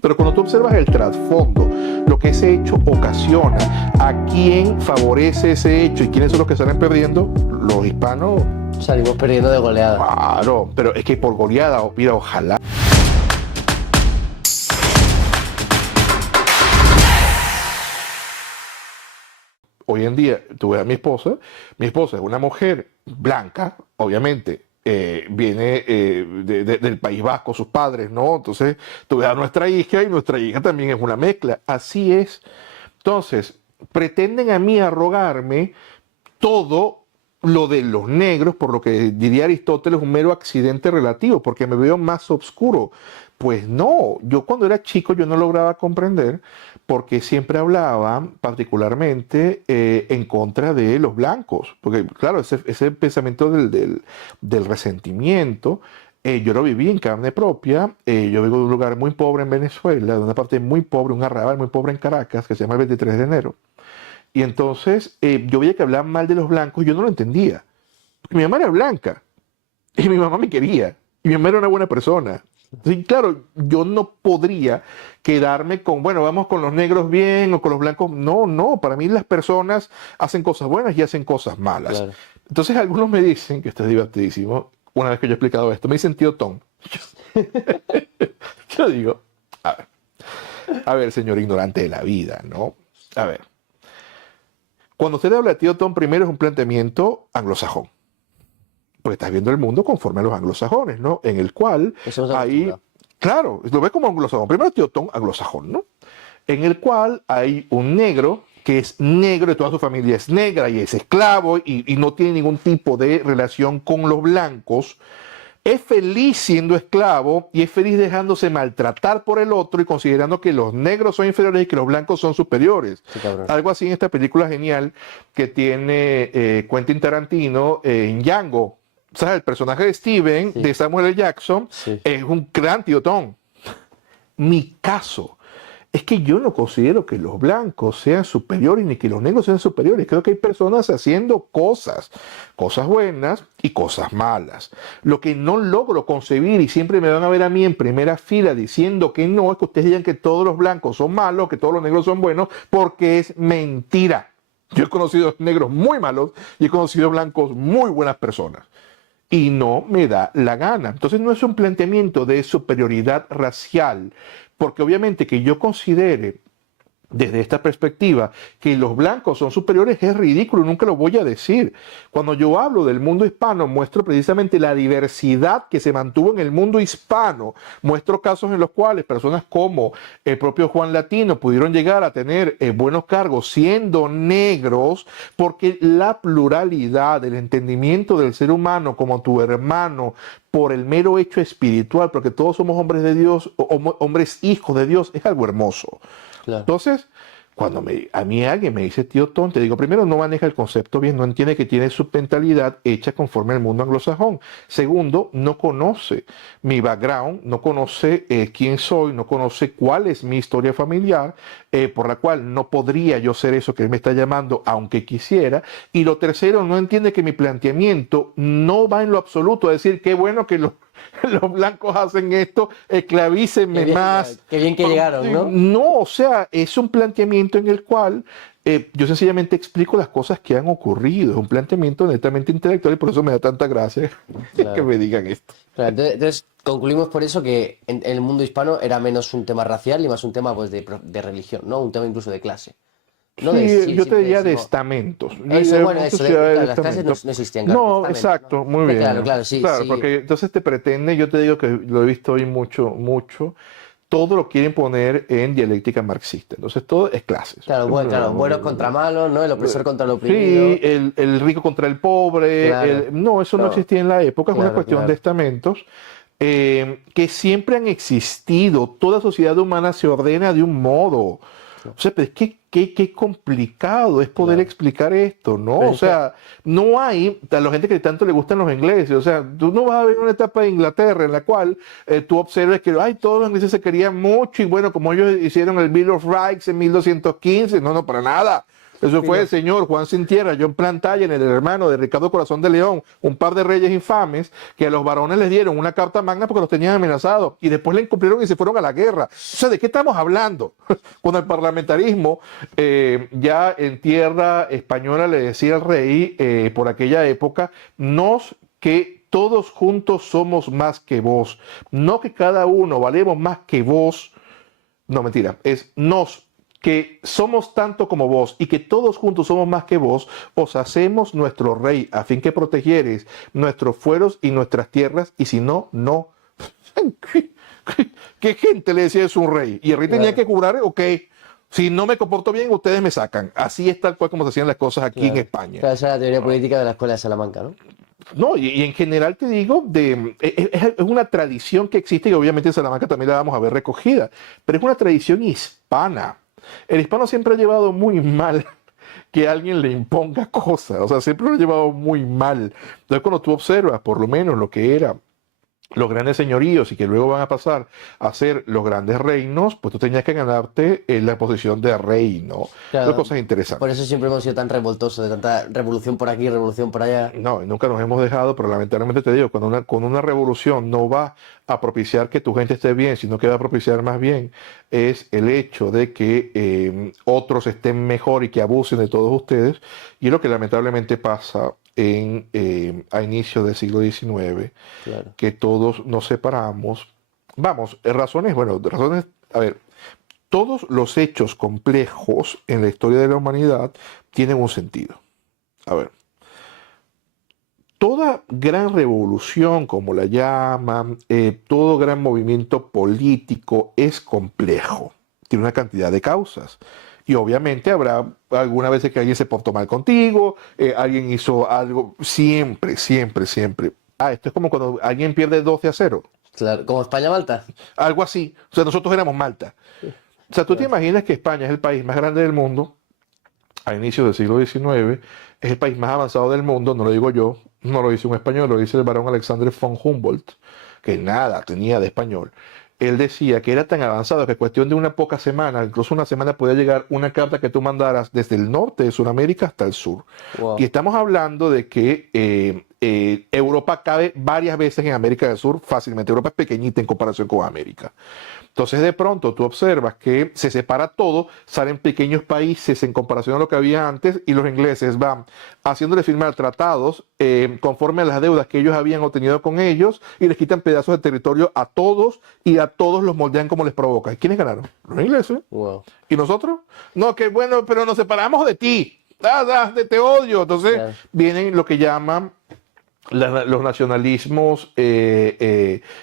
Pero cuando tú observas el trasfondo, lo que ese hecho ocasiona, a quién favorece ese hecho y quiénes son los que salen perdiendo, los hispanos. Salimos perdiendo de goleada. Claro, pero es que por goleada, mira, ojalá. Hoy en día, tuve a mi esposa es una mujer blanca, obviamente, viene del País Vasco, sus padres, ¿no? Entonces, tuve a nuestra hija y nuestra hija también es una mezcla, así es. Entonces, pretenden a mí arrogarme todo lo de los negros, por lo que diría Aristóteles, un mero accidente relativo, porque me veo más oscuro. Pues no, yo cuando era chico yo no lograba comprender porque siempre hablaba particularmente en contra de los blancos, porque claro, ese pensamiento del resentimiento, yo lo viví en carne propia. Yo vengo de un lugar muy pobre en Venezuela, de una parte muy pobre, un arrabal muy pobre en Caracas, que se llama el 23 de enero. Y entonces yo veía que hablaban mal de los blancos y yo no lo entendía. Porque mi mamá era blanca y mi mamá me quería y mi mamá era una buena persona. Sí, claro, yo no podría quedarme con, bueno, vamos con los negros bien o con los blancos. No, no, para mí las personas hacen cosas buenas y hacen cosas malas. Claro. Entonces algunos me dicen, que esto es divertidísimo, una vez que yo he explicado esto, me dicen tío Tom. Yo digo, a ver, señor ignorante de la vida, ¿no? A ver, cuando usted habla de tío Tom, primero es un planteamiento anglosajón. Porque estás viendo el mundo conforme a los anglosajones, ¿no? En el cual Eso nos hay, acostumbra. claro, lo ves como anglosajón. Primero tío Tom, anglosajón, ¿no? En el cual hay un negro que es negro y toda su familia es negra y es esclavo y no tiene ningún tipo de relación con los blancos. Es feliz siendo esclavo y es feliz dejándose maltratar por el otro y considerando que los negros son inferiores y que los blancos son superiores. Sí, cabrón. Algo así en esta película genial que tiene Quentin Tarantino en Django. O sea, el personaje de Steven, Sí. de Samuel L. Jackson, Sí. es un gran tío Tom. Mi caso es que yo no considero que los blancos sean superiores ni que los negros sean superiores. Creo que hay personas haciendo cosas buenas y cosas malas. Lo que no logro concebir, y siempre me van a ver a mí en primera fila diciendo que no, es que ustedes digan que todos los blancos son malos, que todos los negros son buenos, porque es mentira. Yo he conocido negros muy malos y he conocido blancos muy buenas personas. Y no me da la gana. Entonces no es un planteamiento de superioridad racial, porque obviamente que yo considere desde esta perspectiva que los blancos son superiores es ridículo, nunca lo voy a decir. Cuando yo hablo del mundo hispano, muestro precisamente la diversidad que se mantuvo en el mundo hispano. Muestro casos en los cuales personas como el propio Juan Latino pudieron llegar a tener buenos cargos siendo negros, porque la pluralidad, el entendimiento del ser humano como tu hermano por el mero hecho espiritual, porque todos somos hombres de Dios, hombres hijos de Dios, es algo hermoso. Claro. Entonces, cuando a mí alguien me dice tío Tom, te digo, primero, no maneja el concepto bien, no entiende que tiene su mentalidad hecha conforme al mundo anglosajón. Segundo, no conoce mi background, no conoce quién soy, no conoce cuál es mi historia familiar, por la cual no podría yo ser eso que él me está llamando, aunque quisiera. Y lo tercero, no entiende que mi planteamiento no va en lo absoluto a decir qué bueno que los blancos hacen esto, esclavícenme más. Qué bien que llegaron, ¿no? No, o sea, es un planteamiento en el cual yo sencillamente explico las cosas que han ocurrido. Es un planteamiento netamente intelectual y por eso me da tanta gracia Claro. que me digan esto. Claro, entonces concluimos por eso que en el mundo hispano era menos un tema racial y más un tema pues de religión, ¿no? Un tema incluso de clase. No Sí, de, yo te diría de decimos- estamentos. Eso, bueno, eso, Sociedad claro, de las clases no, estamentos. no existían, claro, No, estamentos, exacto, ¿no? muy bien. Claro, claro, sí, Claro, sí. porque entonces te pretende, yo te digo que lo he visto hoy mucho, mucho, todo lo quieren poner en dialéctica marxista. Entonces todo es clases. Claro, bueno, buenos contra malos, ¿no? El opresor contra el oprimido. Sí, el rico contra el pobre. Claro. No, eso no No. existía en la época, es una Claro, cuestión claro. de estamentos que siempre han existido. Toda sociedad humana se ordena de un modo. O sea, pero es que qué complicado es poder Claro. explicar esto, ¿no? Pero O es que- sea, no hay, a la gente que tanto le gustan los ingleses, o sea, tú no vas a ver una etapa de Inglaterra en la cual tú observes que, ay, todos los ingleses se querían mucho y bueno, como ellos hicieron el Bill of Rights en 1215, no, para nada. Eso fue no. el señor Juan Sin Tierra, John Plantagenet, el hermano de Ricardo Corazón de León, un par de reyes infames que a los varones les dieron una carta magna porque los tenían amenazados y después la incumplieron y se fueron a la guerra. O sea, ¿de qué estamos hablando? Cuando el parlamentarismo ya en tierra española le decía al rey por aquella época, que todos juntos somos más que vos, no que cada uno valemos más que vos, no mentira, es que somos tanto como vos y que todos juntos somos más que vos, os hacemos nuestro rey, a fin que protegieres nuestros fueros y nuestras tierras, y si no, no. ¿Qué gente le decía es un rey? Y el rey tenía que jurar, ok, si no me comporto bien, ustedes me sacan. Así es tal cual como se hacían las cosas aquí en España. Claro, esa es la teoría política de la Escuela de Salamanca, ¿no? No, y en general te digo, es una tradición que existe y obviamente en Salamanca también la vamos a ver recogida, pero es una tradición hispana. El hispano siempre ha llevado muy mal que alguien le imponga cosas, o sea, siempre lo ha llevado muy mal. Entonces cuando tú observas por lo menos lo que era los grandes señoríos y que luego van a pasar a ser los grandes reinos, pues tú tenías que ganarte la posición de rey, ¿no? Claro. Son cosas interesantes. Por eso siempre hemos sido tan revoltosos, de tanta revolución por aquí, revolución por allá. No, nunca nos hemos dejado, pero lamentablemente te digo, cuando una revolución no va a propiciar que tu gente esté bien, sino que va a propiciar más bien, es el hecho de que otros estén mejor y que abusen de todos ustedes, y es lo que lamentablemente pasa a inicios del siglo XIX, Claro. que todos nos separamos. Vamos, razones, a ver, todos los hechos complejos en la historia de la humanidad tienen un sentido. A ver, toda gran revolución, como la llaman, todo gran movimiento político es complejo, tiene una cantidad de causas. Y obviamente habrá algunas veces que alguien se portó mal contigo, alguien hizo algo, siempre, siempre, siempre. Esto es como cuando alguien pierde 12-0, Claro, como España-Malta. algo así. O sea, nosotros éramos Malta. O sea, tú te imaginas que España es el país más grande del mundo a inicios del siglo XIX, es el país más avanzado del mundo, no lo digo yo, no lo dice un español, lo dice el barón Alexander von Humboldt, que nada tenía de español. Él decía que era tan avanzado que en cuestión de una poca semana, incluso una semana, podía llegar una carta que tú mandaras desde el norte de Sudamérica hasta el sur. Wow. Y estamos hablando de que Europa cabe varias veces en América del Sur fácilmente. Europa es pequeñita en comparación con América. Entonces de pronto tú observas que se separa todo, salen pequeños países en comparación a lo que había antes y los ingleses van haciéndole firmar tratados conforme a las deudas que ellos habían obtenido con ellos y les quitan pedazos de territorio a todos y a todos los moldean como les provoca. ¿Y quiénes ganaron? Los ingleses. Wow. ¿Y nosotros? No, que bueno, pero nos separamos de ti. Te odio. Entonces Claro. vienen lo que llaman los nacionalismos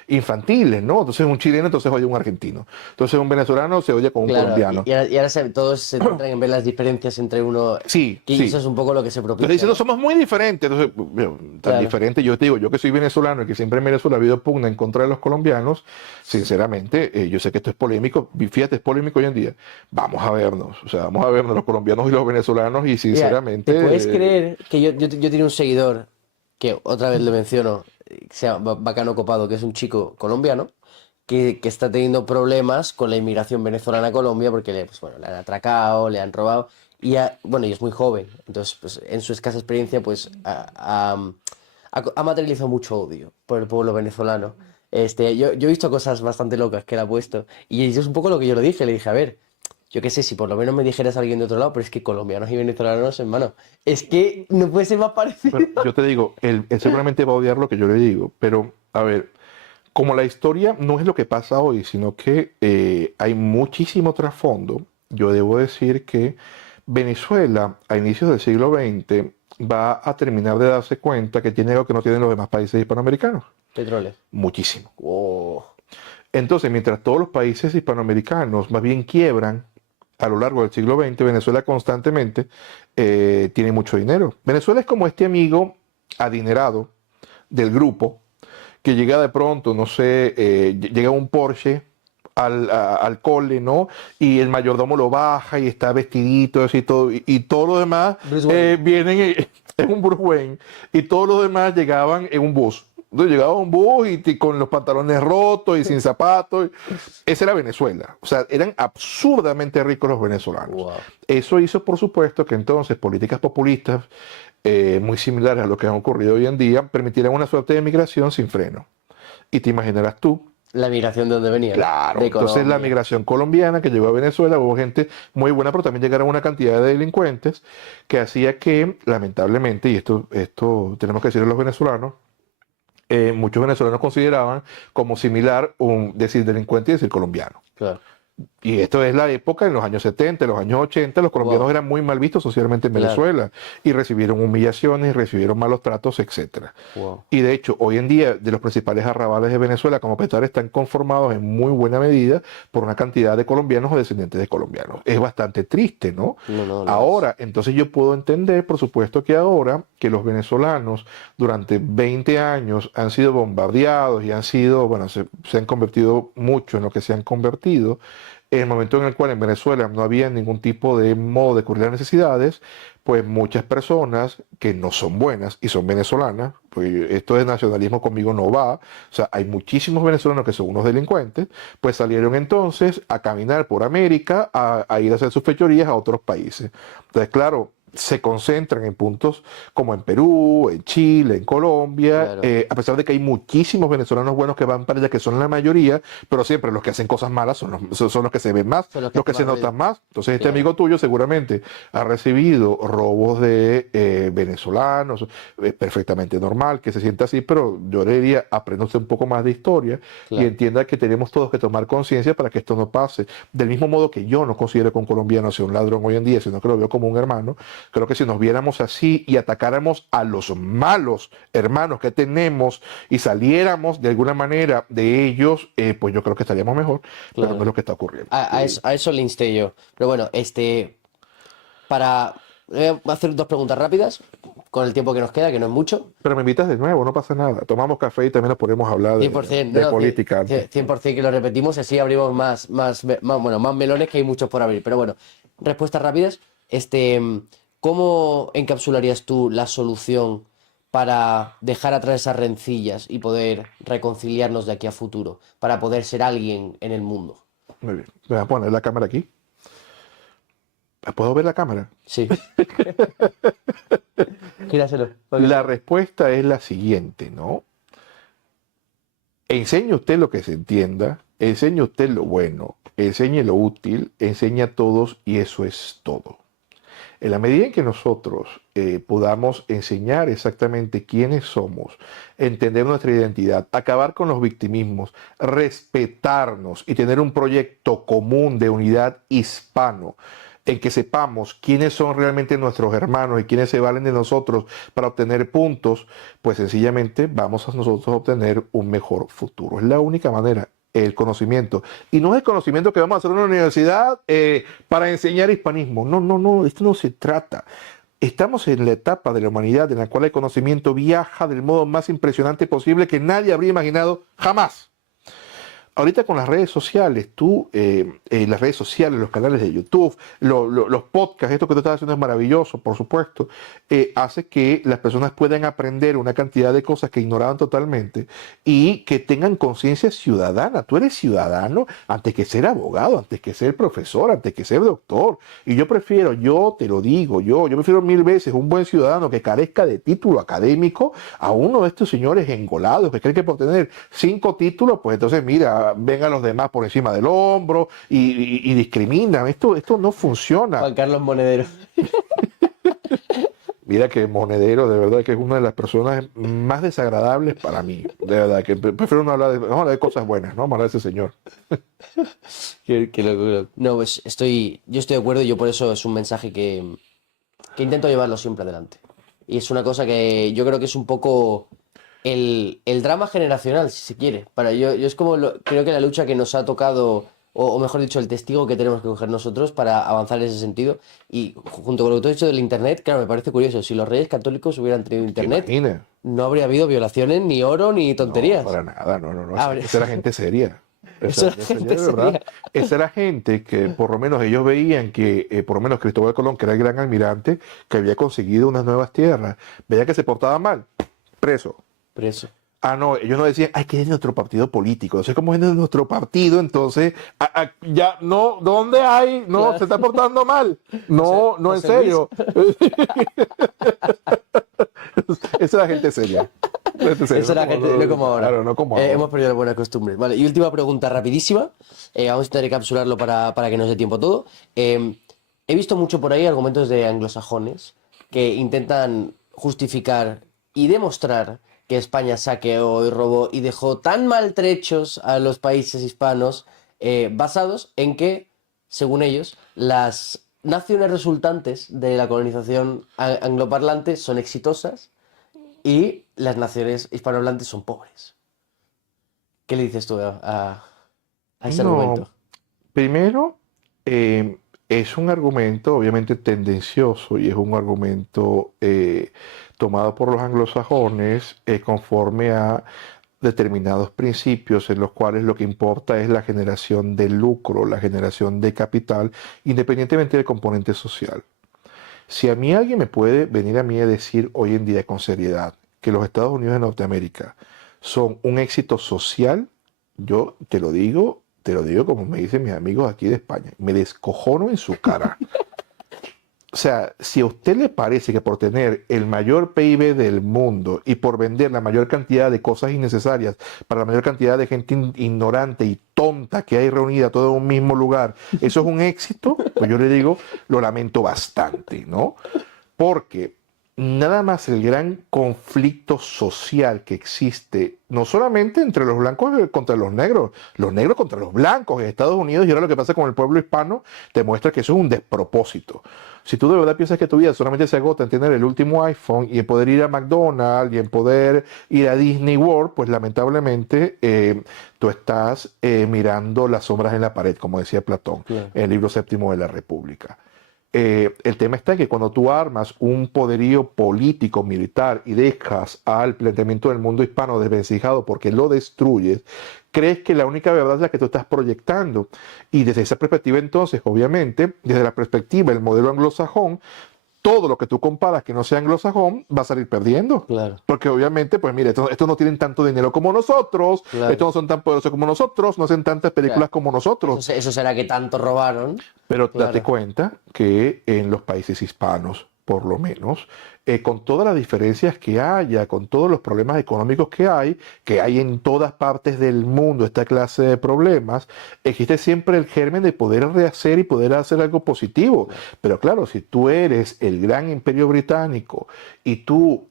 infantiles, ¿no? Entonces un chileno entonces odia a un argentino. Entonces un venezolano se odia con un Claro, colombiano. y ahora todos se centran en ver las diferencias entre uno. Sí, Y sí. eso es un poco lo que se propicia. Entonces dicen, ¿no? no, somos muy diferentes. Entonces, tan Claro. diferente. Yo te digo, yo que soy venezolano y que siempre en Venezuela ha habido pugna en contra de los colombianos, sinceramente, yo sé que esto es polémico, fíjate, es polémico hoy en día. Vamos a vernos, o sea, vamos a vernos los colombianos y los venezolanos y Mira, sinceramente... ¿te puedes creer que yo tenía un seguidor, que otra vez lo menciono, que se llama Bacano Copado, que es un chico colombiano, que está teniendo problemas con la inmigración venezolana a Colombia porque pues, bueno, le han atracado, le han robado, y bueno, y es muy joven, entonces pues, en su escasa experiencia pues ha materializado mucho odio por el pueblo venezolano. Yo he visto cosas bastante locas que él ha puesto, y eso es un poco lo que yo le dije, a ver, yo qué sé, si por lo menos me dijeras a alguien de otro lado, pero es que colombianos y venezolanos, hermano, es que no puede ser más parecido. Pero yo te digo, él seguramente va a odiar lo que yo le digo, pero a ver, como la historia no es lo que pasa hoy, sino que hay muchísimo trasfondo, yo debo decir que Venezuela a inicios del siglo XX va a terminar de darse cuenta que tiene algo que no tienen los demás países hispanoamericanos. Petróleo. Muchísimo. Oh, Entonces, mientras todos los países hispanoamericanos más bien quiebran a lo largo del siglo XX, Venezuela constantemente tiene mucho dinero. Venezuela es como este amigo adinerado del grupo que llega de pronto, no sé, llega un Porsche al cole, ¿no? Y el mayordomo lo baja y está vestidito así todo, y todo lo demás Bruce Wayne. vienen en un Bruce Wayne y todos los demás llegaban en un bus. Entonces llegaba un bus y con los pantalones rotos y sin zapatos. Esa era Venezuela. O sea, eran absurdamente ricos los venezolanos. Wow. Eso hizo, por supuesto, que entonces políticas populistas muy similares a lo que han ocurrido hoy en día permitieran una suerte de migración sin freno. Y te imaginarás tú. La migración de donde venía, ¿no? Claro, De entonces la Colombia. migración colombiana que llegó a Venezuela, hubo gente muy buena, pero también llegaron una cantidad de delincuentes que hacía que, lamentablemente, y esto tenemos que decirle a los venezolanos, muchos venezolanos consideraban como similar decir delincuente y decir colombiano. Claro. Y esto es la época en los años 70, en los años 80, los colombianos Wow. eran muy mal vistos socialmente en Claro. Venezuela y recibieron humillaciones, recibieron malos tratos, etcétera. Wow. Y de hecho, hoy en día, de los principales arrabales de Venezuela como Petare están conformados en muy buena medida por una cantidad de colombianos o descendientes de colombianos. Es bastante triste, ¿no? No, no, lo es. Ahora, entonces yo puedo entender, por supuesto, que ahora que los venezolanos durante 20 años han sido bombardeados y han sido, bueno, se han convertido mucho en lo que se han convertido, en el momento en el cual en Venezuela no había ningún tipo de modo de cubrir las necesidades, pues muchas personas que no son buenas y son venezolanas, pues esto de nacionalismo conmigo no va, o sea, hay muchísimos venezolanos que son unos delincuentes, pues salieron entonces a caminar por América, a ir a hacer sus fechorías a otros países. Entonces, claro, se concentran en puntos como en Perú, en Chile, en Colombia, Claro. a pesar de que hay muchísimos venezolanos buenos que van para allá, que son la mayoría, pero siempre los que hacen cosas malas son los que se ven más, Son los los que hacen se más ruido. notan más. Entonces este Claro. amigo tuyo seguramente ha recibido robos de venezolanos, perfectamente normal que se sienta así, pero yo le diría, aprenda usted un poco más de historia y Claro. entienda que tenemos todos que tomar conciencia para que esto no pase. Del mismo modo que yo no considero que un colombiano sea un ladrón hoy en día, sino que lo veo como un hermano, creo que si nos viéramos así y atacáramos a los malos hermanos que tenemos y saliéramos de alguna manera de ellos, pues yo creo que estaríamos mejor, pero no es Claro. lo que está ocurriendo. A eso le insté yo. Pero bueno, para voy a hacer dos preguntas rápidas, con el tiempo que nos queda, que no es mucho. Pero me invitas de nuevo, no pasa nada. Tomamos café y también nos podemos hablar 100%, de no, política antes. 100% que lo repetimos, así abrimos bueno, más melones, que hay muchos por abrir. Pero bueno, respuestas rápidas. ¿Cómo encapsularías tú la solución para dejar atrás esas rencillas y poder reconciliarnos de aquí a futuro? Para poder ser alguien en el mundo. Muy bien. Voy a poner la cámara aquí. ¿Puedo ver la cámara? Sí. Gíraselo. La respuesta es la siguiente, ¿no? Enseñe usted lo que se entienda, enseñe usted lo bueno, enseñe lo útil, enseñe a todos y eso es todo. En la medida en que nosotros podamos enseñar exactamente quiénes somos, entender nuestra identidad, acabar con los victimismos, respetarnos y tener un proyecto común de unidad hispano, en que sepamos quiénes son realmente nuestros hermanos y quiénes se valen de nosotros para obtener puntos, pues sencillamente vamos a nosotros a obtener un mejor futuro. Es la única manera, el conocimiento. Y no es el conocimiento que vamos a hacer en una universidad para enseñar hispanismo. No, no, no, esto no se trata. Estamos en la etapa de la humanidad en la cual el conocimiento viaja del modo más impresionante posible que nadie habría imaginado jamás. Ahorita con las redes sociales, las redes sociales, los canales de YouTube, los podcasts, esto que tú estás haciendo es maravilloso, por supuesto, hace que las personas puedan aprender una cantidad de cosas que ignoraban totalmente y que tengan conciencia ciudadana. Tú eres ciudadano antes que ser abogado, antes que ser profesor, antes que ser doctor. Y yo te lo digo, yo prefiero 1000 veces un buen ciudadano que carezca de título académico a uno de estos señores engolados que creen que por tener 5 títulos, pues entonces mira, vengan los demás por encima del hombro y discriminan. Esto no funciona. Juan Carlos Monedero. Mira que Monedero, de verdad que es una de las personas más desagradables para mí. De verdad que prefiero vamos a hablar de cosas buenas, ¿no? Vamos a hablar de ese señor. Qué locura. No, pues yo estoy de acuerdo y yo por eso es un mensaje que intento llevarlo siempre adelante. Y es una cosa que yo creo que es un poco el drama generacional, si se quiere. Yo es como, creo que la lucha que nos ha tocado, o mejor dicho, el testigo que tenemos que coger nosotros para avanzar en ese sentido. Y junto con lo que tú has dicho del Internet, claro, me parece curioso. Si los reyes católicos hubieran tenido ¿Te Internet, imaginas? no habría habido violaciones, ni oro, ni No, tonterías. para nada, no. Habría- Esa era gente seria. Eso Esa la sería gente de verdad. sería. Esa era gente que por lo menos ellos veían que, por lo menos Cristóbal Colón, que era el gran almirante, que había conseguido unas nuevas tierras, veía que se portaba mal, preso. Preso. Ah, no, ellos no decían, ay, que es nuestro partido político. Entonces, como es de nuestro partido, entonces, ya, no, ¿dónde hay? No, Claro. se está portando mal. No, no, en José Luis. serio. Esa es la gente seria. La gente seria, Eso no la gente, no como ahora. claro, no como ahora. Hemos perdido la buena costumbre. Vale, y última pregunta rapidísima. Vamos a intentar encapsularlo para que nos dé tiempo a todo. He visto mucho por ahí argumentos de anglosajones que intentan justificar y demostrar que España saqueó y robó y dejó tan maltrechos a los países hispanos, basados en que, según ellos, las naciones resultantes de la colonización angloparlante son exitosas y las naciones hispanohablantes son pobres. ¿Qué le dices tú a ese No, argumento? primero, es un argumento obviamente tendencioso y es un argumento tomado por los anglosajones conforme a determinados principios en los cuales lo que importa es la generación de lucro, la generación de capital, independientemente del componente social. Si a mí alguien me puede venir a mí a decir hoy en día con seriedad que los Estados Unidos de Norteamérica son un éxito social, yo te lo digo como me dicen mis amigos aquí de España, me descojono en su cara. O sea, si a usted le parece que por tener el mayor PIB del mundo y por vender la mayor cantidad de cosas innecesarias para la mayor cantidad de gente ignorante y tonta que hay reunida todo en un mismo lugar, eso es un éxito, pues yo le digo, lo lamento bastante, ¿no? Porque nada más el gran conflicto social que existe, no solamente entre los blancos contra los negros contra los blancos en Estados Unidos, y ahora lo que pasa con el pueblo hispano, te muestra que eso es un despropósito. Si tú de verdad piensas que tu vida solamente se agota en tener el último iPhone y en poder ir a McDonald's y en poder ir a Disney World, pues lamentablemente tú estás mirando las sombras en la pared, como decía Platón, Claro. en el libro séptimo de la República. El tema está en que cuando tú armas un poderío político, militar y dejas al planteamiento del mundo hispano desvencijado porque lo destruyes, crees que la única verdad es la que tú estás proyectando. Y desde esa perspectiva entonces, obviamente, desde la perspectiva del modelo anglosajón, todo lo que tú comparas que no sea anglosajón va a salir perdiendo. Claro, Porque obviamente, pues mire, estos no tienen tanto dinero como nosotros, claro, estos no son tan poderosos como nosotros, no hacen tantas películas claro. como Eso, nosotros. eso será que tanto robaron. Pero date Claro, cuenta que en los países hispanos, por lo menos, con todas las diferencias que haya, con todos los problemas económicos que hay en todas partes del mundo, esta clase de problemas, existe siempre el germen de poder rehacer y poder hacer algo positivo. claro, Pero claro, si tú eres el gran imperio británico y tú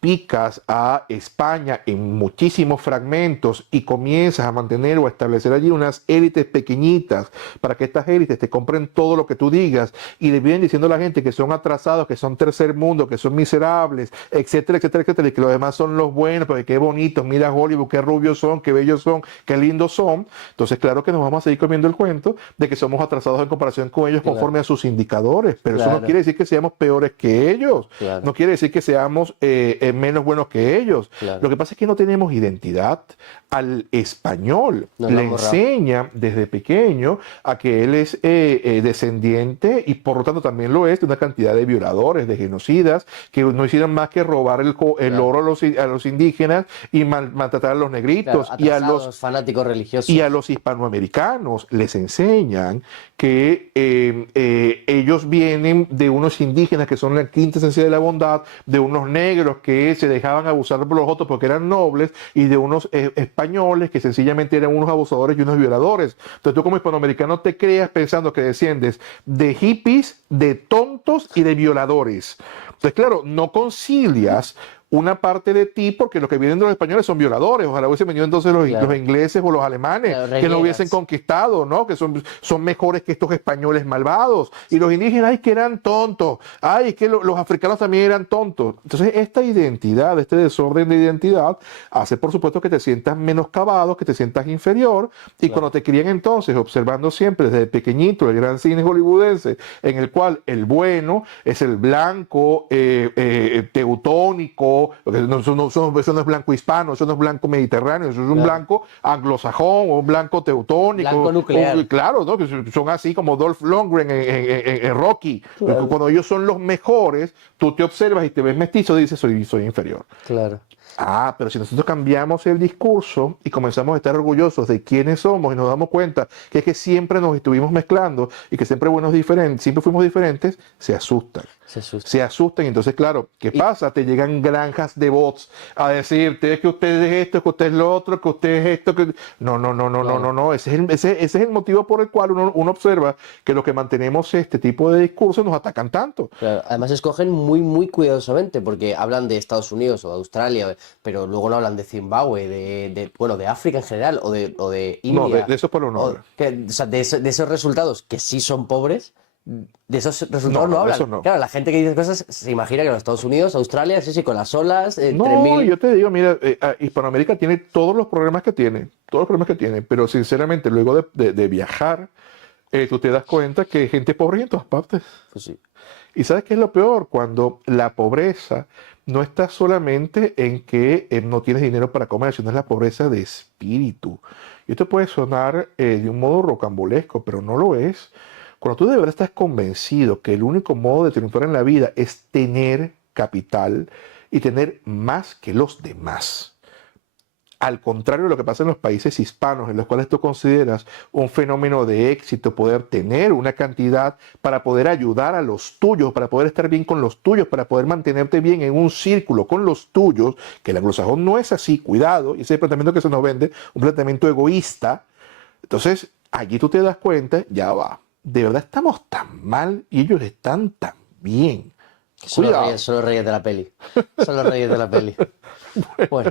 picas a España en muchísimos fragmentos y comienzas a mantener o a establecer allí unas élites pequeñitas para que estas élites te compren todo lo que tú digas y le vienen diciendo a la gente que son atrasados, que son tercer mundo, que son miserables, etcétera, etcétera, etcétera, y que los demás son los buenos, porque qué bonitos, mira Hollywood, qué rubios son, qué bellos son, qué lindos son. Entonces, claro que nos vamos a seguir comiendo el cuento de que somos atrasados en comparación con ellos claro, conforme a sus indicadores, pero eso no claro, quiere decir que seamos peores que ellos, claro, no quiere decir que seamos menos buenos que ellos. claro. Lo que pasa es que no tenemos identidad. Al español Nos le lo han borrado. enseña desde pequeño a que él es descendiente y por lo tanto también lo es de una cantidad de violadores, de genocidas, que no hicieron más que robar el Claro, oro a los indígenas y maltratar a los claro, negritos atrasados, fanáticos y a religiosos. los hispanoamericanos les enseñan que ellos vienen de unos indígenas que son la quinta esencia de la bondad, de unos negros que se dejaban abusar por los otros porque eran nobles y de unos españoles que sencillamente eran unos abusadores y unos violadores. Entonces tú como hispanoamericano te creas pensando que desciendes de hippies, de tontos y de violadores. Entonces claro, no concilias una parte de ti porque los que vienen de los españoles son violadores. Ojalá hubiesen venido entonces los Claro, ingleses o los alemanes claro, que no hubiesen reniegas. conquistado, ¿no? Que son mejores que estos españoles malvados. Y los indígenas, ay, que eran tontos. Ay, es que los africanos también eran tontos. Entonces, esta identidad, este desorden de identidad, hace por supuesto que te sientas menoscabado, que te sientas inferior. Y Claro, cuando te crían entonces, observando siempre desde pequeñito el gran cine hollywoodense, en el cual el bueno es el blanco, teutónico, porque eso no es blanco hispano, eso no es blanco mediterráneo, eso es un claro. blanco anglosajón o un blanco teutónico. Blanco nuclear. Claro, ¿no? Que son así como Dolph Lundgren en Rocky. Claro, Cuando ellos son los mejores, tú te observas y te ves mestizo y dices, soy inferior. claro. Ah, pero si nosotros cambiamos el discurso y comenzamos a estar orgullosos de quiénes somos y nos damos cuenta que es que siempre nos estuvimos mezclando y que siempre, siempre fuimos diferentes, se asustan. Se asusta. Se asustan y entonces, claro, ¿qué Y pasa? Te llegan granjas de bots a decirte que usted es esto, que usted es lo otro, que usted es esto, que... No, no, no, no, no, no, claro. no. Ese es el motivo por el cual uno observa que los que mantenemos este tipo de discursos nos atacan tanto. Claro, además escogen muy, muy cuidadosamente porque hablan de Estados Unidos o de Australia, pero luego no hablan de Zimbabue, bueno, de África en general o de No, India, de eso por no hablar. o sea, de esos resultados que sí son pobres, de esos No, resultados no no, de hablan. eso no. Claro, la gente que dice cosas se imagina que los Estados Unidos, Australia, sí, sí, con las olas, No, 3.000. yo te digo, mira, Hispanoamérica tiene todos los problemas que tiene, todos los problemas que tiene, pero sinceramente, luego de viajar, tú te das cuenta que hay gente pobre en todas partes. Pues sí, ¿Y sabes qué es lo peor? Cuando la pobreza no está solamente en que no tienes dinero para comer, sino es la pobreza de espíritu. Y esto puede sonar de un modo rocambolesco, pero no lo es. Cuando tú de verdad estás convencido que el único modo de triunfar en la vida es tener capital y tener más que los demás. Al contrario de lo que pasa en los países hispanos, en los cuales tú consideras un fenómeno de éxito poder tener una cantidad para poder ayudar a los tuyos, para poder estar bien con los tuyos, para poder mantenerte bien en un círculo con los tuyos, que el anglosajón no es así, cuidado, y ese es el planteamiento que se nos vende, un planteamiento egoísta. Entonces, allí tú te das cuenta, ya va, de verdad estamos tan mal y ellos están tan bien. que Cuidado. son los reyes de la peli. Son los reyes de la peli. Bueno,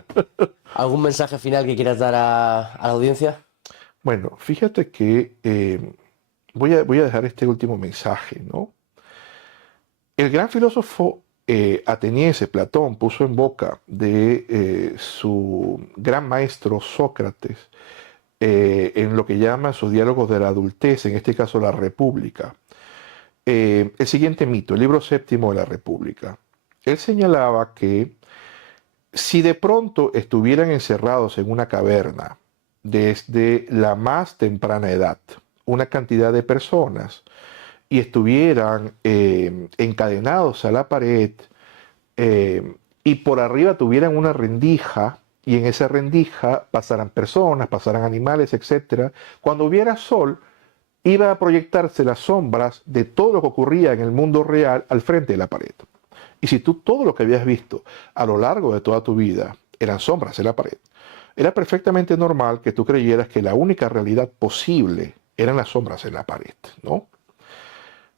¿algún mensaje final que quieras dar a la audiencia? Bueno, fíjate que voy a dejar este último mensaje, ¿no? El gran filósofo ateniense Platón puso en boca de su gran maestro Sócrates en lo que llama sus diálogos de la adultez, en este caso la República, el siguiente mito, el libro séptimo de la República. Él señalaba que si de pronto estuvieran encerrados en una caverna desde la más temprana edad, una cantidad de personas, y estuvieran encadenados a la pared y por arriba tuvieran una rendija y en esa rendija pasaran personas, pasaran animales, etcétera, cuando hubiera sol iba a proyectarse las sombras de todo lo que ocurría en el mundo real al frente de la pared. Y si tú todo lo que habías visto a lo largo de toda tu vida eran sombras en la pared, era perfectamente normal que tú creyeras que la única realidad posible eran las sombras en la pared, ¿no?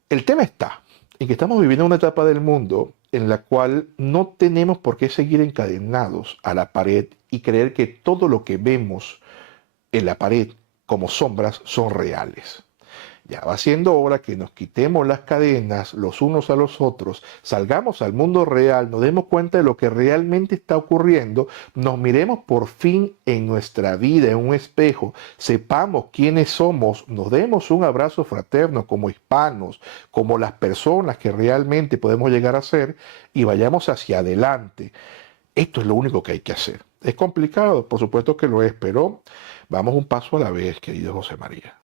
El tema está en que estamos viviendo una etapa del mundo en la cual no tenemos por qué seguir encadenados a la pared y creer que todo lo que vemos en la pared como sombras son reales. Ya va siendo hora que nos quitemos las cadenas los unos a los otros, salgamos al mundo real, nos demos cuenta de lo que realmente está ocurriendo, nos miremos por fin en nuestra vida, en un espejo, sepamos quiénes somos, nos demos un abrazo fraterno como hispanos, como las personas que realmente podemos llegar a ser y vayamos hacia adelante. Esto es lo único que hay que hacer. Es complicado, por supuesto que lo es, pero vamos un paso a la vez, querido José María.